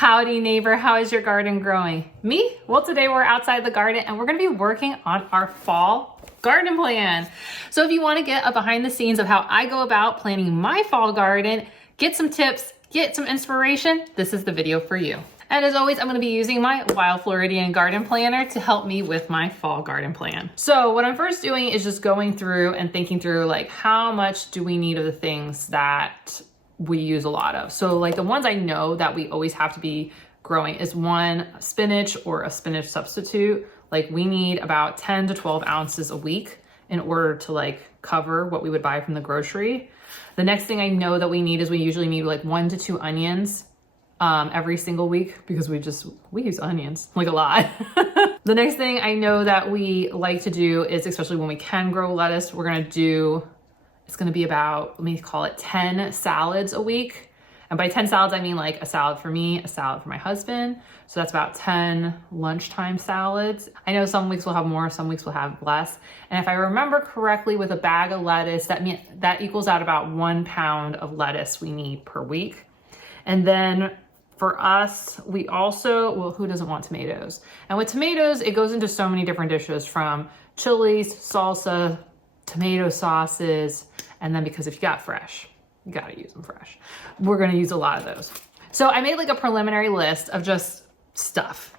Howdy neighbor, how is your garden growing? Me? Well, today we're outside the garden and we're gonna be working on our fall garden plan. So if you wanna get a behind the scenes of how I go about planning my fall garden, get some tips, get some inspiration, this is the video for you. And as always, I'm gonna be using my Wild Floridian garden planner to help me with my fall garden plan. So what I'm first doing is just going through and thinking through like how much do we need of the things that we use a lot of. So like the ones I know that we always have to be growing is one, spinach or a spinach substitute. Like we need about 10 to 12 ounces a week in order to like cover what we would buy from the grocery. The next thing I know that we need is we usually need like 1 to 2 onions every single week because we use onions like a lot. The next thing I know that we like to do is, especially when we can grow lettuce, it's gonna be about, let me call it 10 salads a week. And by 10 salads, I mean like a salad for me, a salad for my husband. So that's about 10 lunchtime salads. I know some weeks we'll have more, some weeks we'll have less. And if I remember correctly, with a bag of lettuce, that equals out about 1 pound of lettuce we need per week. And then for us, we also, well, who doesn't want tomatoes? And with tomatoes, it goes into so many different dishes, from chilies, salsa, tomato sauces, and then because if you got fresh, you gotta use them fresh. We're gonna use a lot of those. So I made like a preliminary list of just stuff.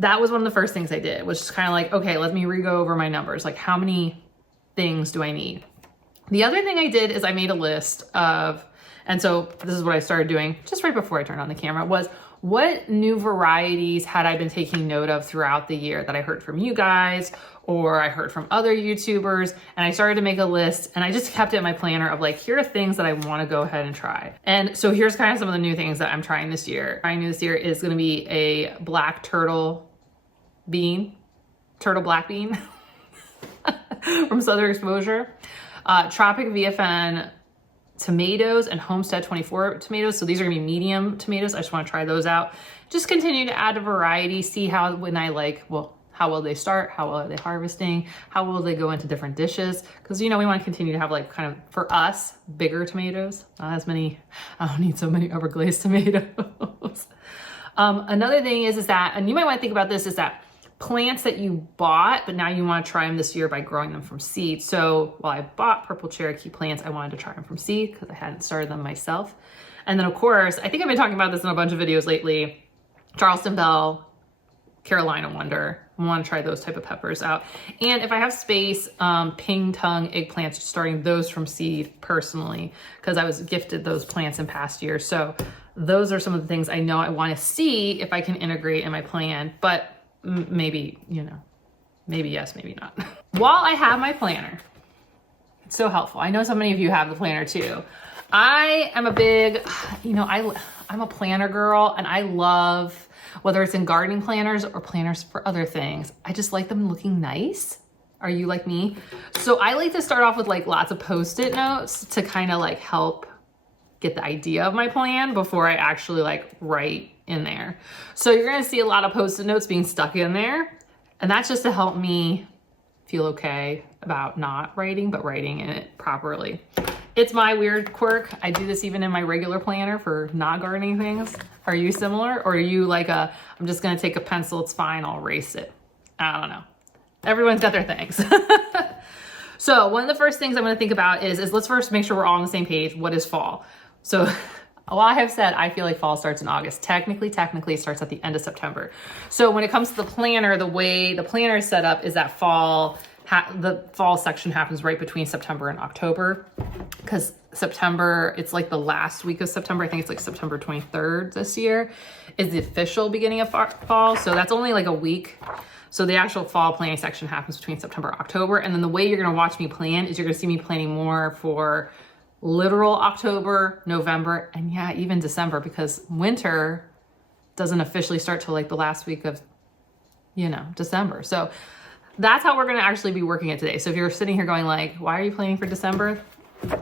That was one of the first things I did, was just kind of like, okay, let me re-go over my numbers. Like, how many things do I need? The other thing I did is I made a list of, and so this is what I started doing just right before I turned on the camera, was what new varieties had I been taking note of throughout the year that I heard from you guys or I heard from other YouTubers. And I started to make a list and I just kept it in my planner of like, here are things that I want to go ahead and try. And so here's kind of some of the new things that I'm trying this year. Trying this year is going to be a black turtle black bean from Southern Exposure, Tropic VFN tomatoes and Homestead 24 tomatoes. So these are gonna be medium tomatoes. I just wanna try those out. Just continue to add a variety, see how will they start? How well are they harvesting? How will they go into different dishes? Because we wanna continue to have like kind of, for us, bigger tomatoes. Not as many, I don't need so many upper-glazed tomatoes. Another thing is that, and you might wanna think about this, is that plants that you bought, but now you want to try them this year by growing them from seed. So while I bought purple Cherokee plants, I wanted to try them from seed because I hadn't started them myself. And then of course, I think I've been talking about this in a bunch of videos lately, Charleston Bell, Carolina Wonder. I want to try those type of peppers out. And if I have space, ping tongue eggplants, starting those from seed personally, because I was gifted those plants in past years. So those are some of the things I know I want to see if I can integrate in my plan, but maybe, maybe yes, maybe not. While I have my planner, it's so helpful. I know so many of you have the planner too. I am a big, I'm a planner girl, and I love, whether it's in gardening planners or planners for other things, I just like them looking nice. Are you like me? So I like to start off with like lots of Postit notes to kind of like help get the idea of my plan before I actually like write in there. So you're gonna see a lot of Postit notes being stuck in there, and that's just to help me feel okay about not writing, but writing in it properly. It's my weird quirk. I do this even in my regular planner for not gardening things. Are you similar? Or are you like I'm just gonna take a pencil, it's fine, I'll erase it? I don't know. Everyone's got their things. So one of the first things I'm gonna think about is let's first make sure we're all on the same page. What is fall? So while I have said I feel like fall starts in August, technically it starts at the end of September. So when it comes to the planner, the way the planner is set up is that the fall section happens right between September and October, because September, it's like the last week of September. I think it's like September 23rd this year is the official beginning of fall. So that's only like a week. So the actual fall planning section happens between September and October. And then the way you're gonna watch me plan is you're gonna see me planning more for literal October, November, and yeah, even December, because winter doesn't officially start till like the last week of, December. So that's how we're gonna actually be working it today. So if you're sitting here going like, why are you planning for December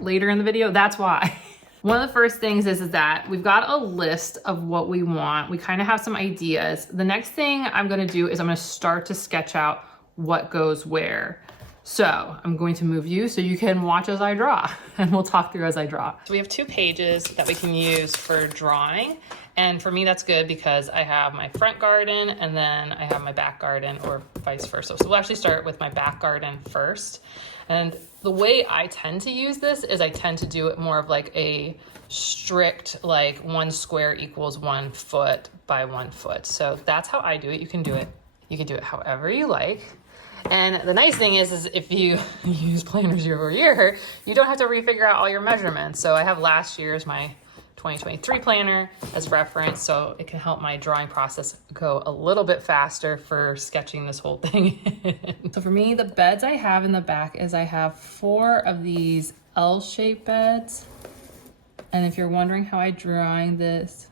later in the video? That's why. One of the first things is that we've got a list of what we want. We kind of have some ideas. The next thing I'm gonna do is I'm gonna start to sketch out what goes where. So I'm going to move you so you can watch as I draw, and we'll talk through as I draw. So we have 2 pages that we can use for drawing. And for me, that's good because I have my front garden and then I have my back garden, or vice versa. So we'll actually start with my back garden first. And the way I tend to use this is I tend to do it more of like a strict, like 1 square equals 1 foot by 1 foot. So that's how I do it. You can do it however you like. And the nice thing is if you use planners year over year, you don't have to refigure out all your measurements. So I have last year's, my 2023 planner as reference, so it can help my drawing process go a little bit faster for sketching this whole thing in. So for me, the beds I have in the back is I have 4 of these L-shaped beds. And if you're wondering how I'm drawing this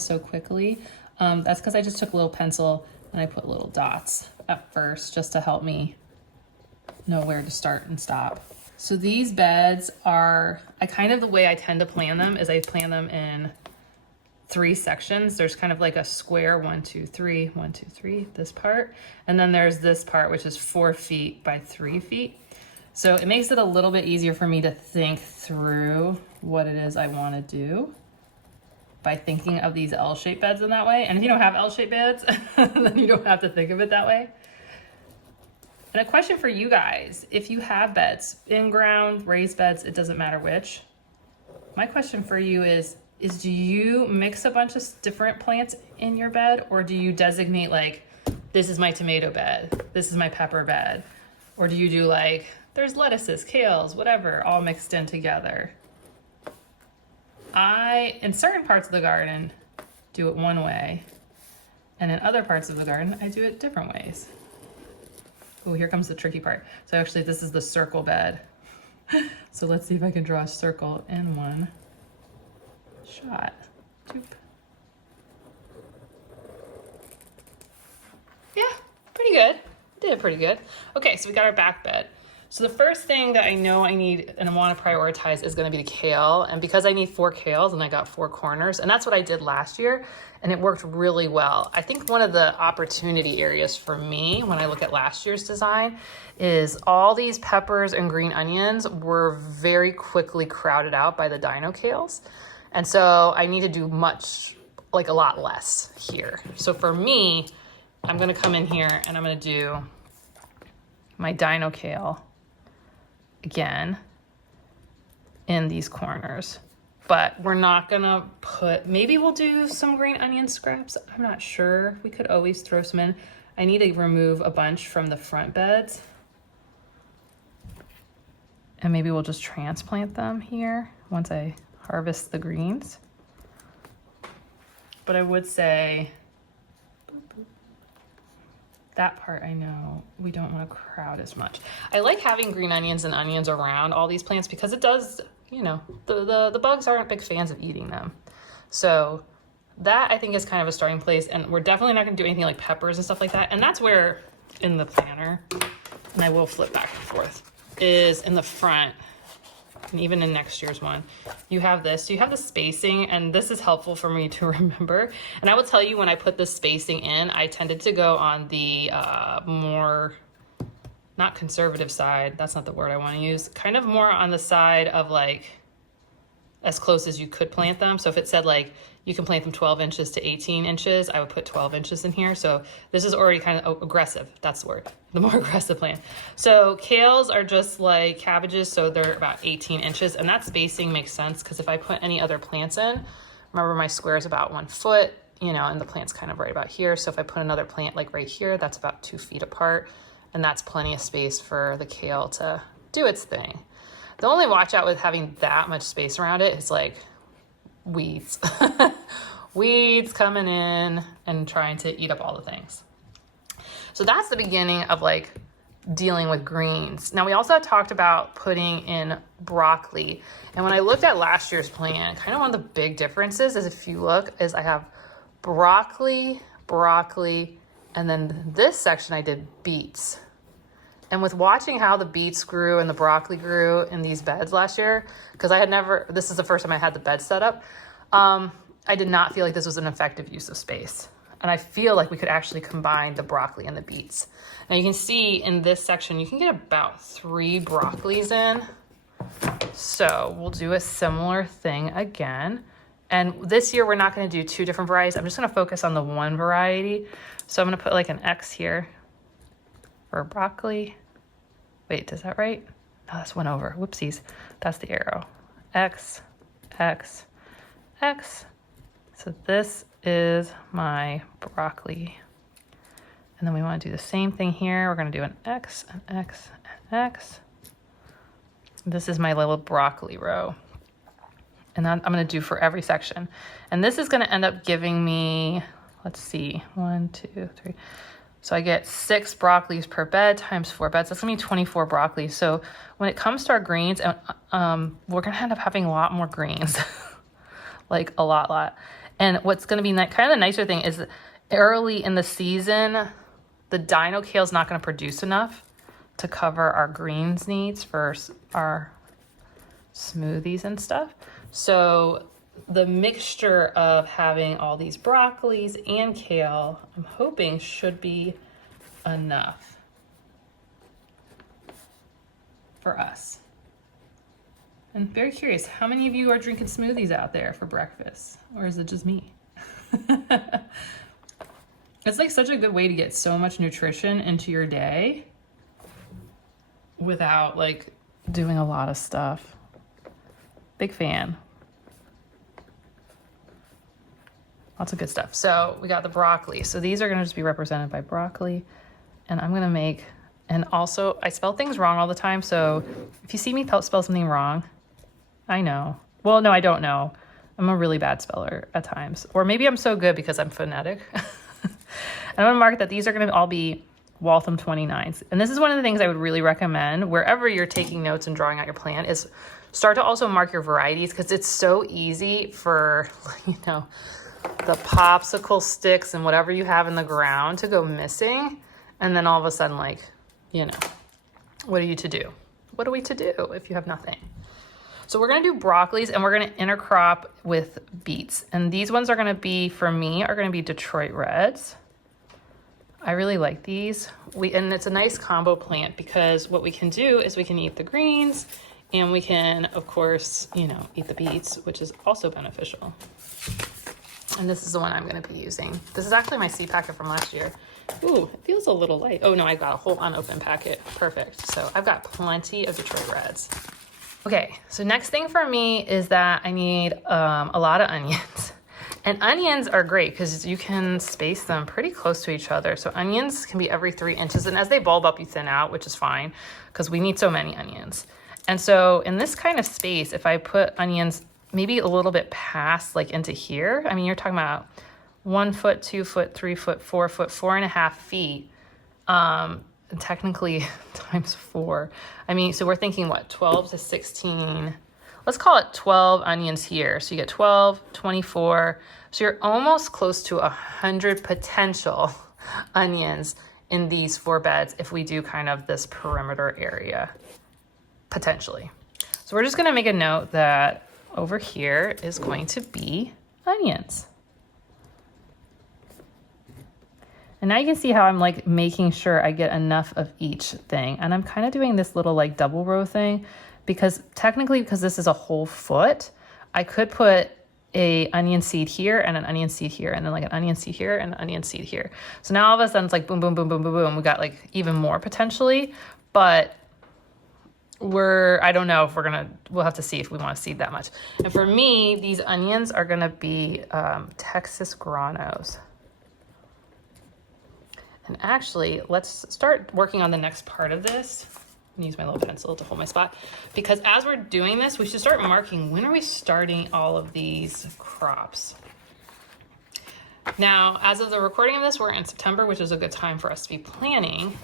so quickly, that's because I just took a little pencil and I put little dots at first just to help me know where to start and stop. So these beds are, the way I tend to plan them is I plan them in 3 sections. There's kind of like a square, 1, 2, 3, 1, 2, 3, this part. And then there's this part, which is 4 feet by 3 feet. So it makes it a little bit easier for me to think through what it is I want to do by thinking of these L-shaped beds in that way. And if you don't have L-shaped beds, then you don't have to think of it that way. And a question for you guys, if you have beds, in-ground, raised beds, it doesn't matter which. My question for you is do you mix a bunch of different plants in your bed, or do you designate like, this is my tomato bed, this is my pepper bed? Or do you do like, there's lettuces, kales, whatever, all mixed in together? In certain parts of the garden, do it one way. And in other parts of the garden, I do it different ways. Oh, here comes the tricky part. So actually, this is the circle bed. So let's see if I can draw a circle in one shot. Doop. Yeah, pretty good. Did it pretty good. Okay, so we got our back bed. So the first thing that I know I need and I want to prioritize is going to be the kale. And because I need 4 kales and I got 4 corners, and that's what I did last year, and it worked really well. I think one of the opportunity areas for me when I look at last year's design is all these peppers and green onions were very quickly crowded out by the dino kales. And so I need to do a lot less here. So for me, I'm going to come in here and I'm going to do my dino kale again in these corners, but we're not gonna maybe we'll do some green onion scraps. I'm not sure. We could always throw some in. I need to remove a bunch from the front beds, and maybe we'll just transplant them here once I harvest the greens. But I would say that part, I know we don't want to crowd as much. I like having green onions and onions around all these plants because it does, the bugs aren't big fans of eating them. So that I think is kind of a starting place, and we're definitely not going to do anything like peppers and stuff like that. And that's where in the planner, and I will flip back and forth, is in the front, and even in next year's one, you have this. So you have the spacing, and this is helpful for me to remember. And I will tell you, when I put the spacing in, I tended to go on the more, not conservative side, that's not the word I want to use, kind of more on the side of like as close as you could plant them. So if it said like you can plant them 12 inches to 18 inches, I would put 12 inches in here. So this is already kind of aggressive. That's the word, the more aggressive plant. So kales are just like cabbages. So they're about 18 inches, and that spacing makes sense because if I put any other plants in, remember my square is about 1 foot, and the plant's kind of right about here. So if I put another plant like right here, that's about 2 feet apart, and that's plenty of space for the kale to do its thing. The only watch out with having that much space around it is like weeds. Weeds coming in and trying to eat up all the things. So that's the beginning of like dealing with greens. Now we also talked about putting in broccoli. And when I looked at last year's plan, kind of one of the big differences is, if you look, is I have broccoli, and then this section I did beets. And with watching how the beets grew and the broccoli grew in these beds last year, because this is the first time I had the bed set up, I did not feel like this was an effective use of space. And I feel like we could actually combine the broccoli and the beets. Now you can see in this section, you can get about 3 broccolis in. So we'll do a similar thing again. And this year, we're not gonna do 2 different varieties. I'm just gonna focus on the one variety. So I'm gonna put like an X here for broccoli. Wait, is that right? No, that's one over, whoopsies. That's the arrow. X, X, X. So this is my broccoli. And then we wanna do the same thing here. We're gonna do an X, an X, an X. This is my little broccoli row. And I'm gonna do for every section. And this is gonna end up giving me, let's see, 1, 2, 3. So I get 6 broccolis per bed times 4 beds. That's gonna be 24 broccolis. So when it comes to our greens, we're gonna end up having a lot more greens, like a lot. And what's gonna be kind of the nicer thing is that early in the season, the dino kale is not gonna produce enough to cover our greens needs for our smoothies and stuff. So the mixture of having all these broccolis and kale, I'm hoping should be enough for us. I'm very curious, how many of you are drinking smoothies out there for breakfast? Or is it just me? It's like such a good way to get so much nutrition into your day without like doing a lot of stuff. Big fan. Lots of good stuff. So we got the broccoli. So these are gonna just be represented by broccoli. And I'm gonna make, and also I spell things wrong all the time. So if you see me spell something wrong, I know. Well, no, I don't know. I'm a really bad speller at times. Or maybe I'm so good because I'm phonetic. And I'm gonna mark that these are gonna all be Waltham 29s. And this is one of the things I would really recommend wherever you're taking notes and drawing out your plan is start to also mark your varieties because it's so easy for, you know, the popsicle sticks and whatever you have in the ground to go missing. And then all of a sudden, like, you know, what are you to do? What are we to do if you have nothing? So we're gonna do broccolis and we're gonna intercrop with beets. And these ones are gonna be, for me, are gonna be Detroit Reds. I really like these. And it's a nice combo plant because what we can do is we can eat the greens and we can, of course, you know, eat the beets, which is also beneficial. And this is the one I'm gonna be using. This is actually my seed packet from last year. Ooh, it feels a little light. Oh no, I got a whole unopened packet. Perfect. So I've got plenty of Detroit Reds. Okay, so next thing for me is that I need a lot of onions. And onions are great because you can space them pretty close to each other. So onions can be every 3 inches. And as they bulb up, you thin out, which is fine because we need so many onions. And so in this kind of space, if I put onions maybe a little bit past like into here, I mean, you're talking about 1 foot, 2 foot, 3 foot, 4 foot, 4.5 feet, technically times 4. I mean, so we're thinking what, 12 to 16, let's call it 12 onions here. So you get 12, 24. So you're almost close to 100 potential onions in these 4 beds if we do kind of this perimeter area, potentially. So we're just gonna make a note that over here is going to be onions. And now you can see how I'm like making sure I get enough of each thing. And I'm kind of doing this little like double row thing because technically, because this is a whole foot, I could put a onion seed here and an onion seed here and then like an onion seed here and an onion seed here. So now all of a sudden it's like boom, boom, boom, boom, boom, boom. We got like even more potentially, but I don't know if we'll have to see if we want to seed that much. And for me, these onions are gonna be Texas granos. And actually, let's start working on the next part of this. I'm gonna use my little pencil to hold my spot. Because as we're doing this, we should start marking when are we starting all of these crops. Now, as of the recording of this, we're in September, which is a good time for us to be planning.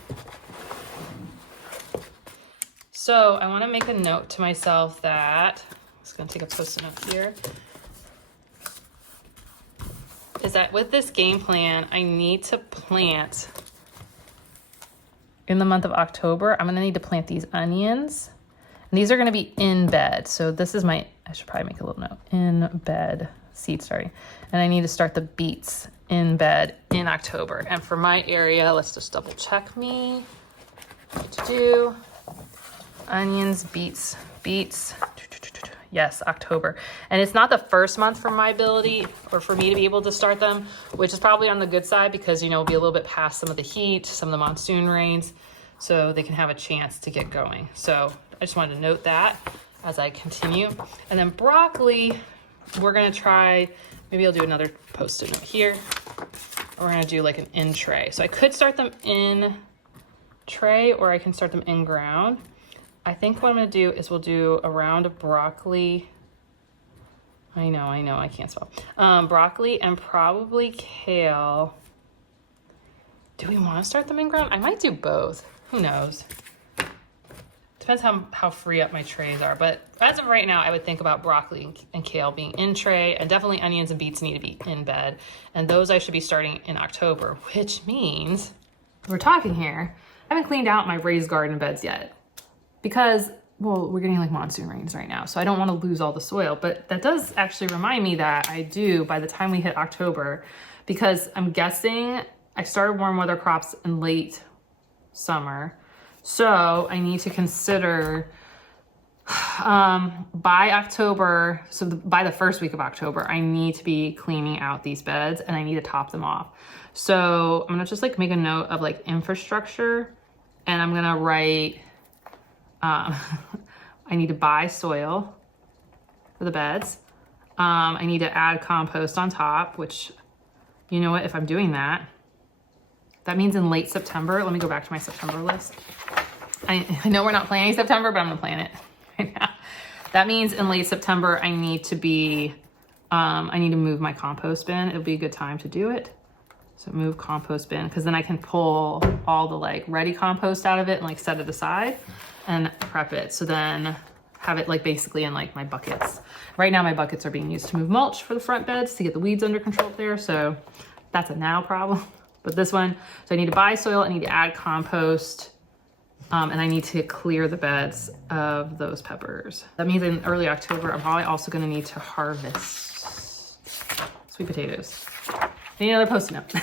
So I wanna make a note to myself that, I'm just gonna take a Post-it note here, is that with this game plan, I need to plant in the month of October. I'm gonna need to plant these onions. And these are gonna be in bed. So this is I should probably make a little note, in bed seed starting. And I need to start the beets in bed in October. And for my area, let's just double check me. What to do. Onions, beets. Yes, October. And it's not the first month for my ability or for me to be able to start them, which is probably on the good side because, you know, we'll be a little bit past some of the heat, some of the monsoon rains, so they can have a chance to get going. So I just wanted to note that as I continue. And then broccoli, we're gonna try, maybe I'll do another Post-it note here. We're gonna do like an in tray. So I could start them in tray or I can start them in ground. I think what I'm gonna do is we'll do a round of broccoli. I know, I can't spell. Broccoli and probably kale. Do we wanna start them in ground? I might do both, who knows? Depends how free up my trays are, but as of right now, I would think about broccoli and kale being in tray, and definitely onions and beets need to be in bed. And those I should be starting in October, which means, we're talking here, I haven't cleaned out my raised garden beds yet. Because, well, we're getting like monsoon rains right now, so I don't want to lose all the soil. But that does actually remind me that I do by the time we hit October, because I'm guessing I started warm weather crops in late summer. So I need to consider by October, so by the first week of October, I need to be cleaning out these beds and I need to top them off. So I'm gonna just like make a note of like infrastructure, and I'm gonna write, I need to buy soil for the beds. I need to add compost on top, which, you know what, if I'm doing that, that means in late September. Let me go back to my September list. I know we're not planning September, but I'm gonna plan it right now. That means in late September, I need to be, I need to move my compost bin. It'll be a good time to do it. So move compost bin, because then I can pull all the like ready compost out of it and like set it aside and prep it. So then have it like basically in like my buckets. Right now my buckets are being used to move mulch for the front beds to get the weeds under control there. So that's a now problem. But this one, so I need to buy soil, I need to add compost, and I need to clear the beds of those peppers. That means in early October, I'm probably also gonna need to harvest sweet potatoes. I need another Post-it note.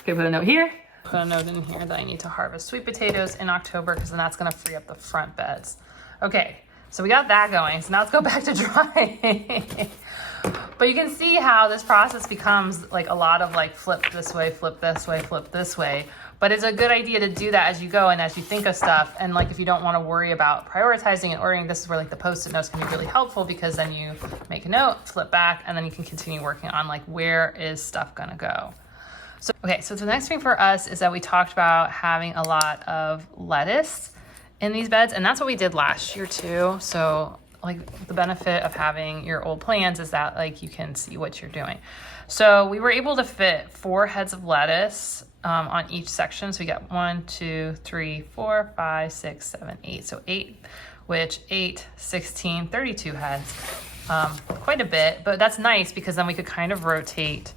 Okay, put a note here. Put a note in here that I need to harvest sweet potatoes in October, because then that's gonna free up the front beds. Okay, so we got that going. So now let's go back to drying. But you can see how this process becomes like a lot of like flip this way, flip this way, flip this way. But it's a good idea to do that as you go and as you think of stuff. And like if you don't want to worry about prioritizing and ordering, this is where like the Post-it notes can be really helpful, because then you make a note, flip back, and then you can continue working on like where is stuff gonna go. So, okay, so the next thing for us is that we talked about having a lot of lettuce in these beds, and that's what we did last year too. So like the benefit of having your old plans is that like you can see what you're doing. So we were able to fit 4 heads of lettuce on each section. So we got 1, 2, 3, 4, 5, 6, 7, 8. So 8, which 8, 16, 32 heads. Quite a bit, but that's nice because then we could kind of rotate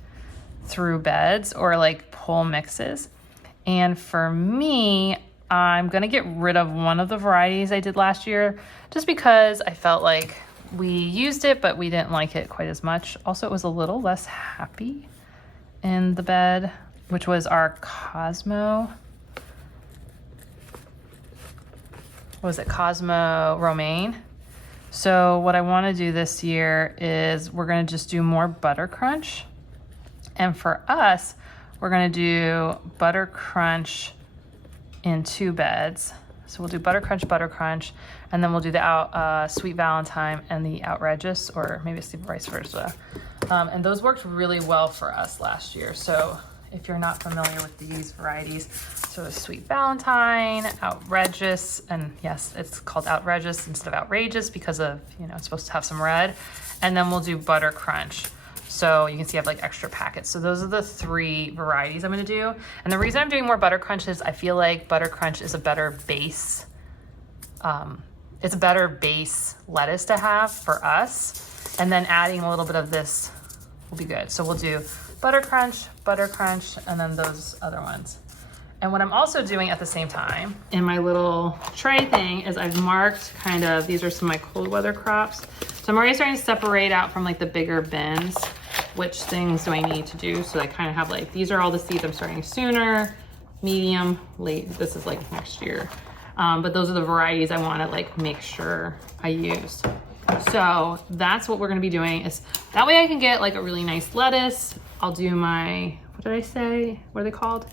through beds or like pull mixes. And for me, I'm gonna get rid of one of the varieties I did last year just because I felt like we used it, but we didn't like it quite as much. Also, it was a little less happy in the bed, which was our Cosmo. What was it? Cosmo Romaine. So what I wanna do this year is we're gonna just do more Butter Crunch. And for us, we're gonna do Butter Crunch in 2 beds. So we'll do Butter Crunch, and then we'll do the Sweet Valentine and the Outrageous, or maybe it's the vice versa. And those worked really well for us last year. So if you're not familiar with these varieties, so Sweet Valentine, Outrageous, and yes, it's called Outrageous instead of Outrageous because of, you know, it's supposed to have some red. And then we'll do Butter Crunch. So you can see I have like extra packets. So those are the 3 varieties I'm gonna do. And the reason I'm doing more Butter Crunch is I feel like Butter Crunch is a better base. It's a better base lettuce to have for us. And then adding a little bit of this will be good. So we'll do Butter Crunch, and then those other ones. And what I'm also doing at the same time in my little tray thing is I've marked kind of, these are some of my cold weather crops. So I'm already starting to separate out from like the bigger bins, which things do I need to do. So I kind of have like, these are all the seeds I'm starting sooner, medium, late. This is like next year. But those are the varieties I want to like make sure I use. So that's what we're going to be doing, is that way I can get like a really nice lettuce. I'll do my, what did I say? What are they called?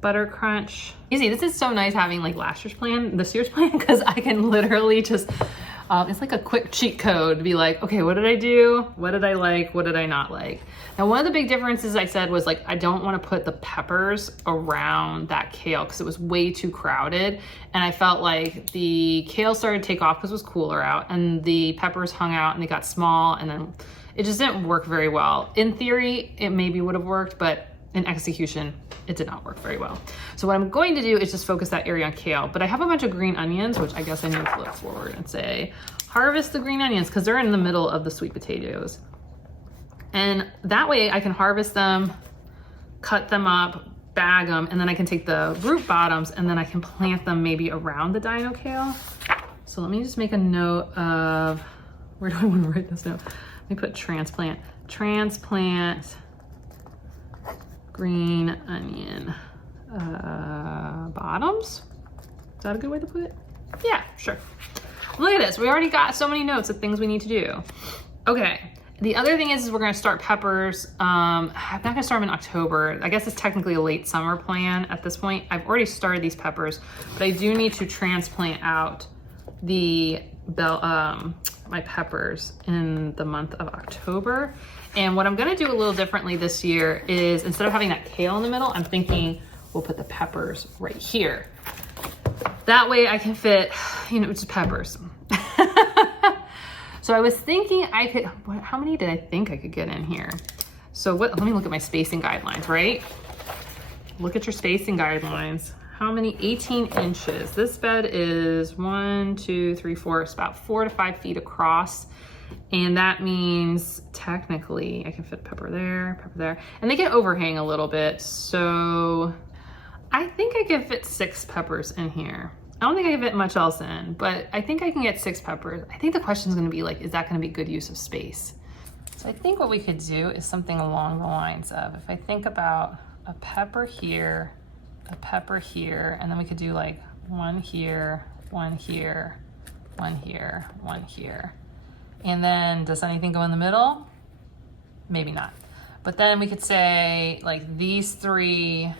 Butter crunch. You see, this is so nice having like last year's plan, this year's plan, because I can literally just, it's like a quick cheat code to be like, okay, what did I do? What did I like? What did I not like? Now, one of the big differences I said was like, I don't want to put the peppers around that kale because it was way too crowded. And I felt like the kale started to take off because it was cooler out, and the peppers hung out and they got small, and then it just didn't work very well. In theory, it maybe would have worked, but in execution, it did not work very well. So what I'm going to do is just focus that area on kale, but I have a bunch of green onions, which I guess I need to flip forward and say, harvest the green onions, because they're in the middle of the sweet potatoes. And that way I can harvest them, cut them up, bag them, and then I can take the root bottoms and then I can plant them maybe around the dino kale. So let me just make a note of, where do I want to write this note? Let me put transplant. Transplant green onion bottoms. Is that a good way to put it? Yeah, sure. Look at this. We already got so many notes of things we need to do. Okay. The other thing is we're going to start peppers. I'm not going to start them in October. I guess it's technically a late summer plan at this point. I've already started these peppers, but I do need to transplant out the my peppers in the month of October. And what I'm going to do a little differently this year is, instead of having that kale in the middle, I'm thinking we'll put the peppers right here. That way I can fit, you know, just peppers. So I was thinking I could, how many did I think I could get in here? So let me look at my spacing guidelines, right? Look at your spacing guidelines. How many? 18 inches. This bed is 1, 2, 3, 4. It's about 4 to 5 feet across. And that means technically I can fit pepper there, and they can overhang a little bit. So I think I can fit 6 peppers in here. I don't think I can fit much else in, but I think I can get 6 peppers. I think the question is going to be like, is that going to be good use of space? So I think what we could do is something along the lines of, if I think about a pepper here, and then we could do like 1 here, 1 here, 1 here, 1 here. And then does anything go in the middle? Maybe not. But then we could say like these 3.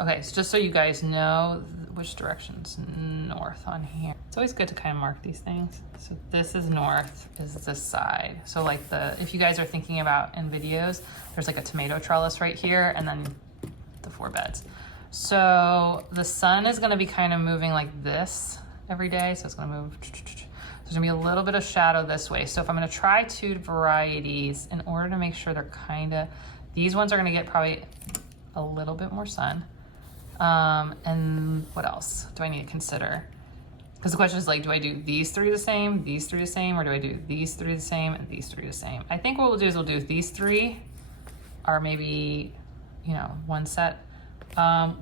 Okay, so just so you guys know which direction's north on here. It's always good to kind of mark these things. So this is north, is this side. So like if you guys are thinking about in videos, there's like a tomato trellis right here, and then the 4 beds. So the sun is gonna be kind of moving like this every day. So it's gonna move. There's gonna be a little bit of shadow this way. So if I'm gonna try 2 varieties, in order to make sure they're these ones are gonna get probably a little bit more sun. And what else do I need to consider? Because the question is like, do I do these 3 the same, these 3 the same, or do I do these 3 the same and these 3 the same? I think what we'll do is we'll do these 3 are maybe, you know, one set.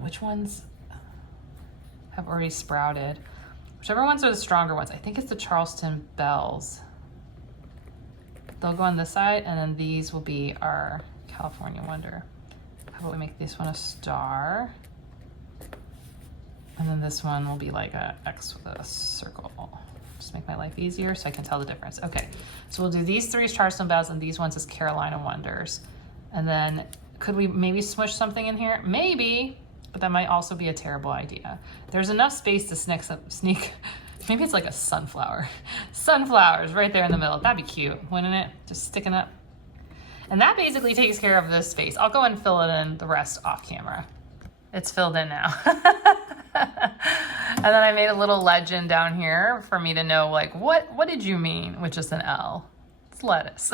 Which ones have already sprouted? Whichever ones are the stronger ones. I think it's the Charleston Bells. They'll go on this side, and then these will be our California Wonder. How about we make this one a star? And then this one will be like a X with a circle. Just make my life easier so I can tell the difference. Okay, so we'll do these 3 as Charleston Bells, and these ones as Carolina Wonders. And then could we maybe smush something in here? Maybe, but that might also be a terrible idea. There's enough space to sneak, maybe it's like a sunflower. Sunflowers right there in the middle. That'd be cute, wouldn't it? Just sticking up. And that basically takes care of this space. I'll go and fill it in the rest off camera. It's filled in now. And then I made a little legend down here for me to know, like, what did you mean with just an L? It's lettuce.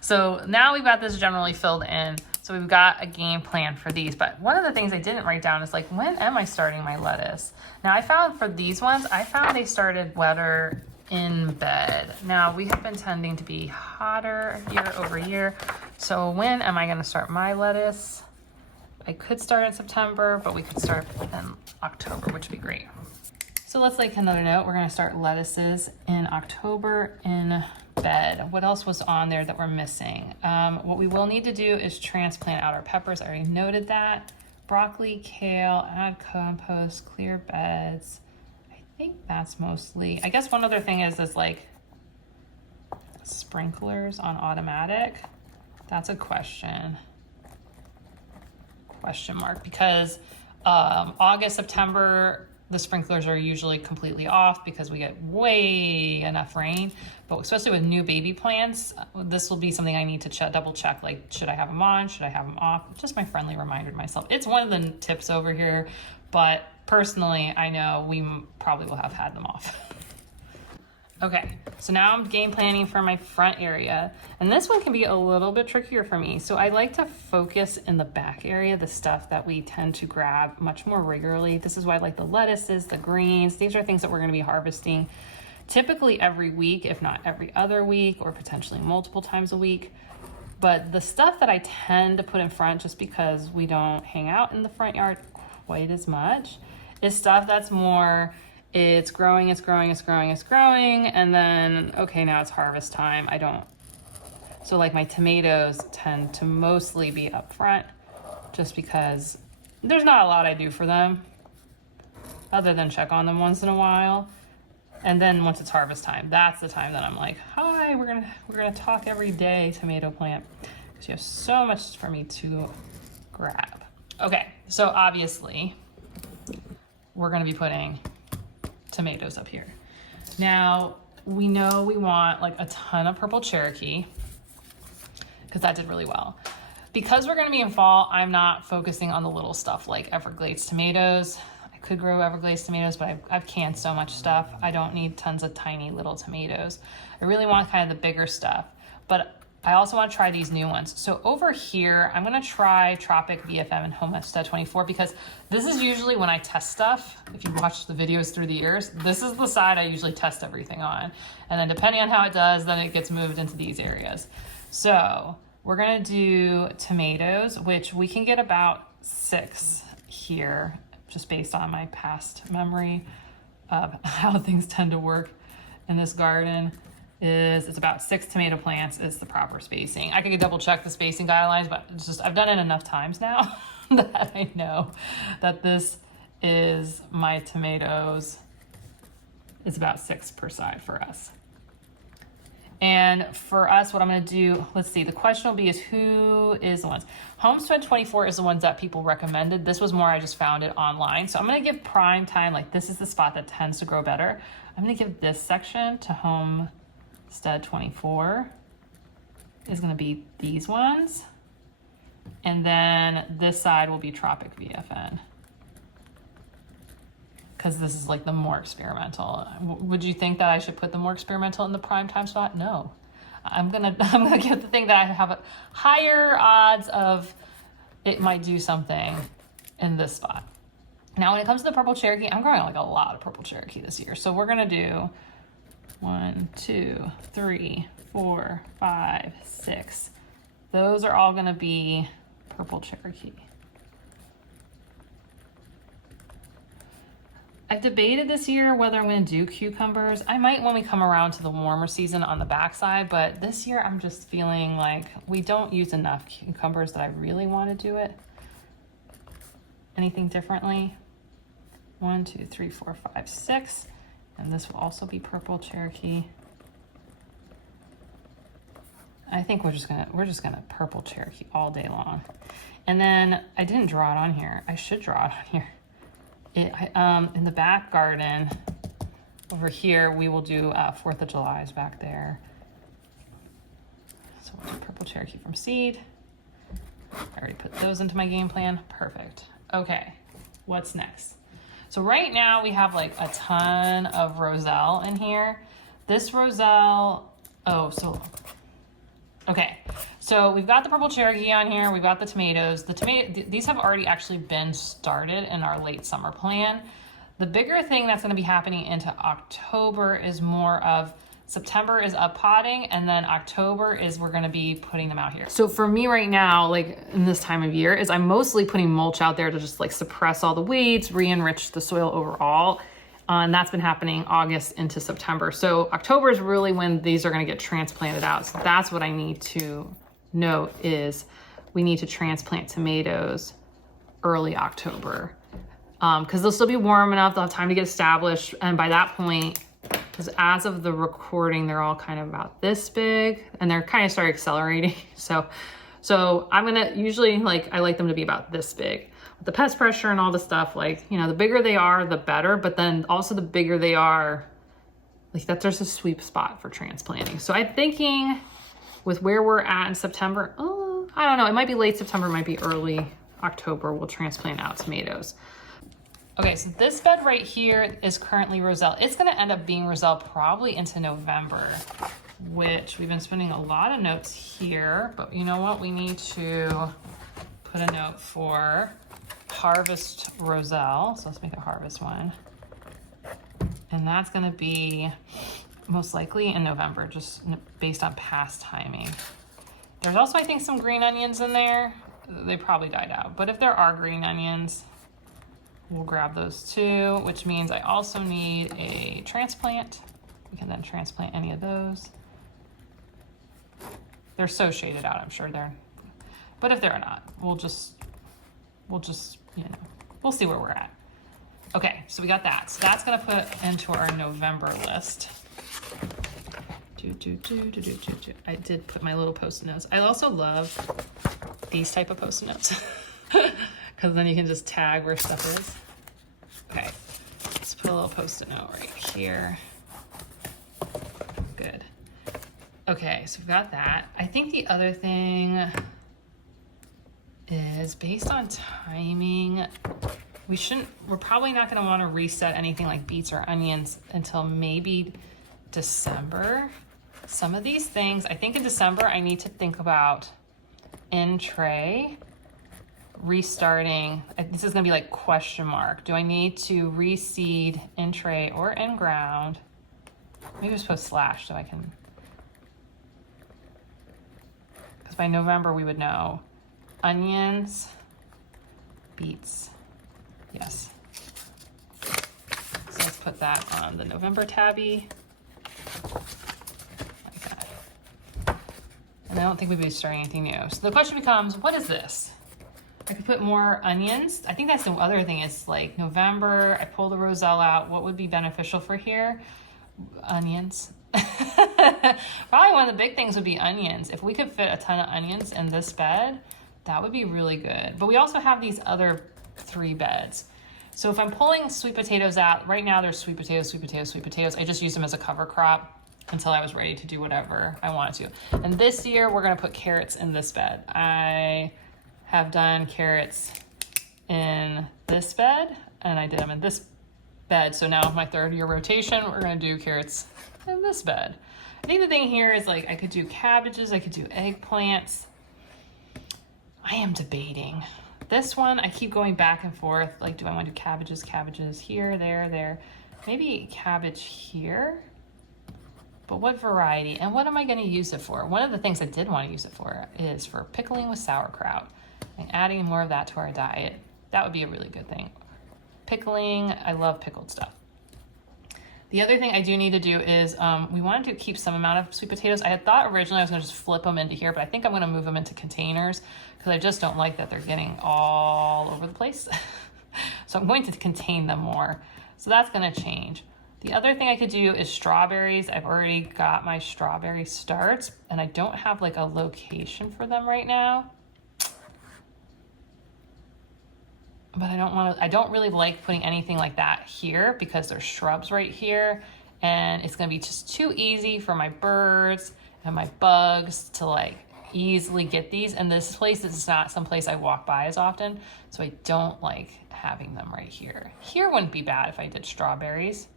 So now we've got this generally filled in. So we've got a game plan for these. But one of the things I didn't write down is like, when am I starting my lettuce? Now I found for these ones, they started wetter in bed. Now we have been tending to be hotter year over year. So when am I gonna start my lettuce? I could start in September, but we could start in October, which would be great. So let's like another note. We're gonna start lettuces in October in bed. What else was on there that we're missing? What we will need to do is transplant out our peppers. I already noted that. Broccoli, kale, add compost, clear beds. I think that's mostly, I guess one other thing is like sprinklers on automatic. That's a question mark, because August, September, the sprinklers are usually completely off because we get way enough rain. But especially with new baby plants, this will be something I need to double check. Like, should I have them on? Should I have them off? Just my friendly reminder to myself. It's one of the tips over here, but personally, I know we probably will have had them off. Okay, so now I'm game planning for my front area, and this one can be a little bit trickier for me. So I like to focus in the back area, the stuff that we tend to grab much more regularly. This is why I like the lettuces, the greens. These are things that we're gonna be harvesting typically every week, if not every other week, or potentially multiple times a week. But the stuff that I tend to put in front, just because we don't hang out in the front yard quite as much, is stuff that's more, it's growing, and then, okay, now it's harvest time. So like my tomatoes tend to mostly be up front, just because there's not a lot I do for them other than check on them once in a while. And then once it's harvest time, that's the time that I'm like, hi, we're gonna talk every day, tomato plant, because you have so much for me to grab. Okay, so obviously we're gonna be putting tomatoes up here. Now, we know we want like a ton of purple Cherokee because that did really well. Because we're gonna be in fall, I'm not focusing on the little stuff like Everglades tomatoes. I could grow Everglades tomatoes, but I've canned so much stuff. I don't need tons of tiny little tomatoes. I really want kind of the bigger stuff, but I also want to try these new ones. So over here, I'm gonna try Tropic VFM and Homestead 24, because this is usually when I test stuff. If you watch the videos through the years, this is the side I usually test everything on. And then depending on how it does, then it gets moved into these areas. So we're gonna do tomatoes, which we can get about 6 here, just based on my past memory of how things tend to work in this garden. It's about 6 tomato plants is the proper spacing. I could double check the spacing guidelines, but it's just, I've done it enough times now that I know that this is my tomatoes. It's about 6 per side for us. And for us, what I'm gonna do, let's see, the question will be is who is the ones? Homestead 24 is the ones that people recommended. This was more, I just found it online. So I'm gonna give prime time, like this is the spot that tends to grow better. I'm gonna give this section to Homestead 24 is gonna be these ones. And then this side will be Tropic VFN, because this is like the more experimental. Would you think that I should put the more experimental in the prime time spot? No. I'm gonna give the thing that I have a higher odds of it might do something in this spot. Now, when it comes to the purple Cherokee, I'm growing like a lot of purple Cherokee this year. So we're gonna do 1, 2, 3, 4, 5, 6. Those are all gonna be purple Cherokee. I've debated this year whether I'm gonna do cucumbers. I might when we come around to the warmer season on the backside, but this year I'm just feeling like we don't use enough cucumbers that I really wanna do it. Anything differently? 1, 2, 3, 4, 5, 6. And this will also be purple Cherokee. I think we're just gonna purple Cherokee all day long. And then I didn't draw it on here. I should draw it on here. In the back garden over here, we will do 4th of July's back there. So we'll do purple Cherokee from seed. I already put those into my game plan. Perfect. Okay, what's next? So right now we have like a ton of roselle in here. This roselle, okay, so we've got the purple Cherokee on here. We've got the tomatoes. These have already actually been started in our late summer plan. The bigger thing that's gonna be happening into October is more of September is up potting, and then October is we're gonna be putting them out here. So for me right now, like in this time of year, is I'm mostly putting mulch out there to just like suppress all the weeds, re-enrich the soil overall. And that's been happening August into September. So October is really when these are going to get transplanted out. So that's what I need to note is we need to transplant tomatoes early October. Because they'll still be warm enough, they'll have time to get established. And by that point, because as of the recording, they're all kind of about this big and they're kind of starting accelerating. So I'm gonna usually I like them to be about this big. With the pest pressure and all the stuff, like, you know, the bigger they are, the better, but then also the bigger they are, like that there's a sweet spot for transplanting. So I'm thinking with where we're at in September, oh, I don't know, it might be late September, it might be early October, we'll transplant out tomatoes. Okay, so this bed right here is currently roselle. It's gonna end up being roselle probably into November, which we've been spending a lot of notes here, but you know what? We need to put a note for harvest roselle. So let's make a harvest one. And that's gonna be most likely in November, just based on past timing. There's also, I think, some green onions in there. They probably died out, but if there are green onions, we'll grab those too, which means I also need a transplant. We can then transplant any of those. They're so shaded out, I'm sure they're, but if they're not, we'll just, you know, we'll see where we're at. Okay, so we got that. So that's gonna put into our November list. I did put my little Post-it notes. I also love these type of Post-it notes. Because then you can just tag where stuff is. Okay, let's put a little Post-it note right here. Good. Okay, so we've got that. I think the other thing is based on timing, we're probably not gonna wanna reset anything like beets or onions until maybe December. Some of these things, I think in December, I need to think about in tray restarting. This is gonna be like question mark. Do I need to reseed in tray or in ground? Maybe just put slash so I can, because by November we would know. Onions, beets, yes. So let's put that on the November tabby, like that. And I don't think we'd be starting anything new. So the question becomes, what is this? I could put more onions. I think that's the other thing. It's like November, I pull the roselle out. What would be beneficial for here? Onions. Probably one of the big things would be onions. If we could fit a ton of onions in this bed, that would be really good. But we also have these other 3 beds. So if I'm pulling sweet potatoes out, right now there's sweet potatoes, sweet potatoes, sweet potatoes. I just used them as a cover crop until I was ready to do whatever I wanted to. And this year we're gonna put carrots in this bed. I have done carrots in this bed and I did them in this bed. So now my 3rd year rotation, we're gonna do carrots in this bed. I think the thing here is like, I could do cabbages, I could do eggplants. I am debating. This one, I keep going back and forth. Like, do I want to do cabbages here, there? Maybe cabbage here, but what variety? And what am I gonna use it for? One of the things I did want to use it for is for pickling with sauerkraut and adding more of that to our diet. That would be a really good thing. Pickling, I love pickled stuff. The other thing I do need to do is we wanted to keep some amount of sweet potatoes. I had thought originally I was gonna just flip them into here, but I think I'm gonna move them into containers because I just don't like that they're getting all over the place. So I'm going to contain them more. So that's gonna change. The other thing I could do is strawberries. I've already got my strawberry starts and I don't have like a location for them right now. But I don't really like putting anything like that here because there's shrubs right here and it's gonna be just too easy for my birds and my bugs to like easily get these. And this place is not some place I walk by as often, so I don't like having them right here. Here wouldn't be bad if I did strawberries,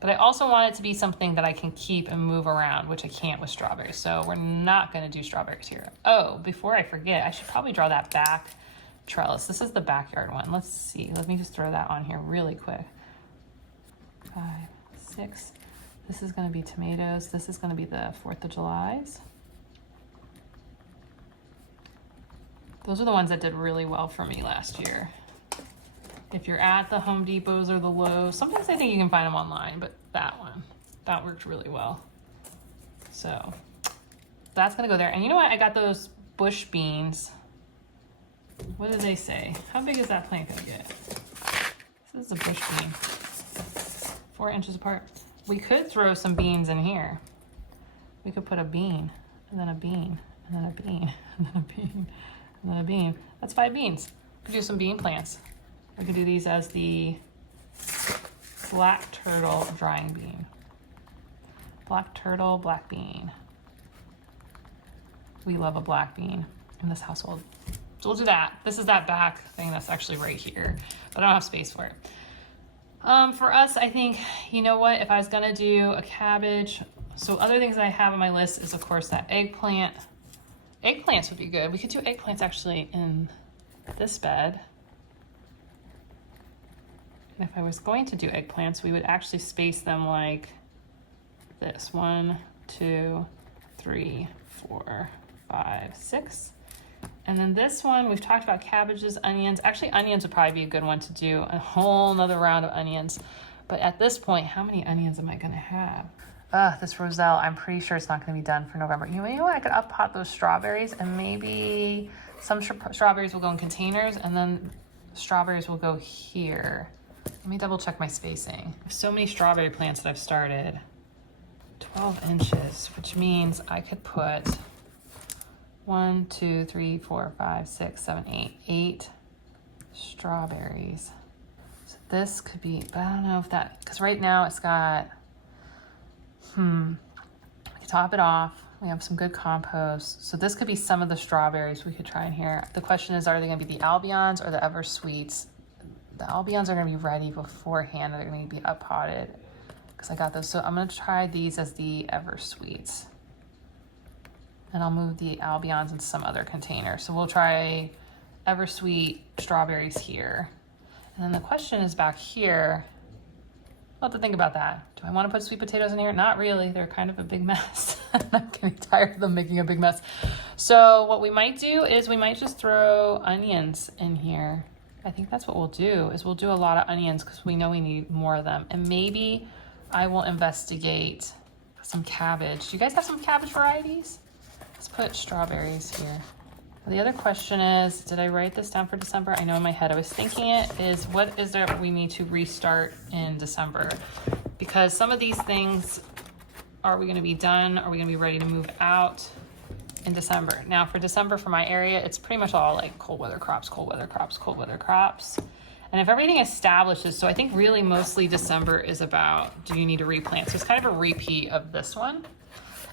but I also want it to be something that I can keep and move around, which I can't with strawberries. So we're not gonna do strawberries here. Oh, before I forget, I should probably draw that back trellis. This is the backyard one. Let's see. Let me just throw that on here really quick. 5, 6. This is going to be tomatoes. This is going to be the 4th of July's. Those are the ones that did really well for me last year. if you're at the Home Depots or the Lowe's, sometimes I think you can find them online, but that worked really well. So that's gonna go there. And you know what? I got those bush beans. What did they say? How big is that plant gonna get? This is a bush bean. 4 inches apart. We could throw some beans in here. We could put a bean, and then a bean, and then a bean, and then a bean, and then a bean. That's 5 beans. We could do some bean plants. We could do these as the black turtle drying bean. Black turtle, black bean. We love a black bean in this household. So we'll do that. This is that back thing that's actually right here, but I don't have space for it. For us, I think, you know what, if I was gonna do a cabbage, so other things that I have on my list is of course that eggplant. Eggplants would be good. We could do eggplants actually in this bed. And if I was going to do eggplants, we would actually space them like this. 1, 2, 3, 4, 5, 6. And then this one, we've talked about cabbages, onions. Actually, onions would probably be a good one to do, a whole nother round of onions. But at this point, how many onions am I gonna have? This roselle, I'm pretty sure it's not gonna be done for November. You know what, I could up pot those strawberries, and maybe some strawberries will go in containers, and then strawberries will go here. Let me double check my spacing. There's so many strawberry plants that I've started. 12 inches, which means I could put 1, 2, 3, 4, 5, 6, 7, 8, 8 strawberries. So this could be, but I don't know if that, because right now it's got, we can top it off. We have some good compost. So this could be some of the strawberries we could try in here. The question is, are they gonna be the Albions or the Eversweets? The Albions are gonna be ready beforehand. They're gonna be up potted because I got those. So I'm gonna try these as the Eversweets. And I'll move the Albions into some other container. So we'll try Eversweet strawberries here. And then the question is back here. I'll have to think about that. Do I want to put sweet potatoes in here? Not really. They're kind of a big mess. I'm getting tired of them making a big mess. So what we might do is we might just throw onions in here. I think that's what we'll do, is we'll do a lot of onions because we know we need more of them. And maybe I will investigate some cabbage. Do you guys have some cabbage varieties? Let's put strawberries here. The other question is, did I write this down for December? I know in my head I was thinking it, is what is there we need to restart in December? Because some of these things, are we gonna be done? Are we gonna be ready to move out in December? Now for December for my area, it's pretty much all like cold weather crops, cold weather crops, cold weather crops. And if everything establishes, so I think really mostly December is about, do you need to replant? So it's kind of a repeat of this one.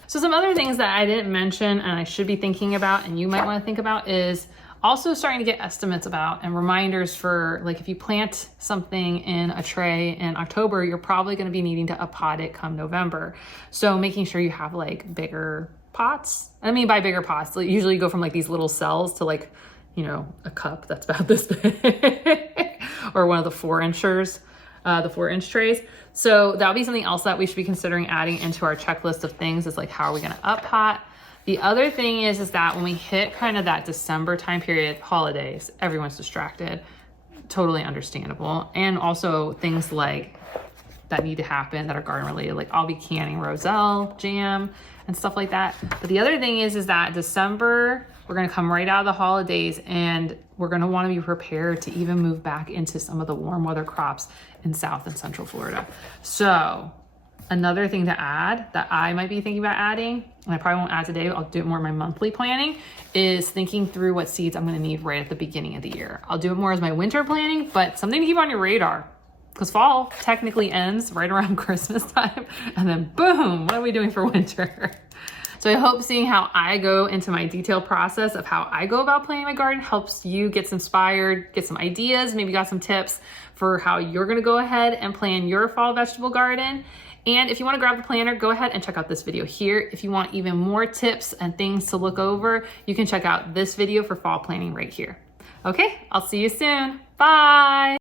So some other things that I didn't mention and I should be thinking about and you might want to think about is also starting to get estimates about and reminders for, like, if you plant something in a tray in October, you're probably going to be needing to pot it come November. So making sure you have like bigger pots. I mean, by bigger pots, like, usually you go from like these little cells to like, you know, a cup that's about this big or one of the 4-inchers. The 4-inch trays. So that'll be something else that we should be considering adding into our checklist of things, is like, how are we gonna up pot? The other thing is that when we hit kind of that December time period, holidays, everyone's distracted, totally understandable. And also things like that need to happen that are garden related, like I'll be canning roselle jam and stuff like that. But the other thing is that December, we're gonna come right out of the holidays and we're gonna wanna be prepared to even move back into some of the warm weather crops in South and Central Florida. So another thing to add that I might be thinking about adding, and I probably won't add today, I'll do it more in my monthly planning, is thinking through what seeds I'm gonna need right at the beginning of the year. I'll do it more as my winter planning, but something to keep on your radar, because fall technically ends right around Christmas time, and then boom, what are we doing for winter? So I hope seeing how I go into my detailed process of how I go about planning my garden helps you get inspired, get some ideas, maybe got some tips for how you're gonna go ahead and plan your fall vegetable garden. And if you wanna grab the planner, go ahead and check out this video here. If you want even more tips and things to look over, you can check out this video for fall planning right here. Okay, I'll see you soon. Bye.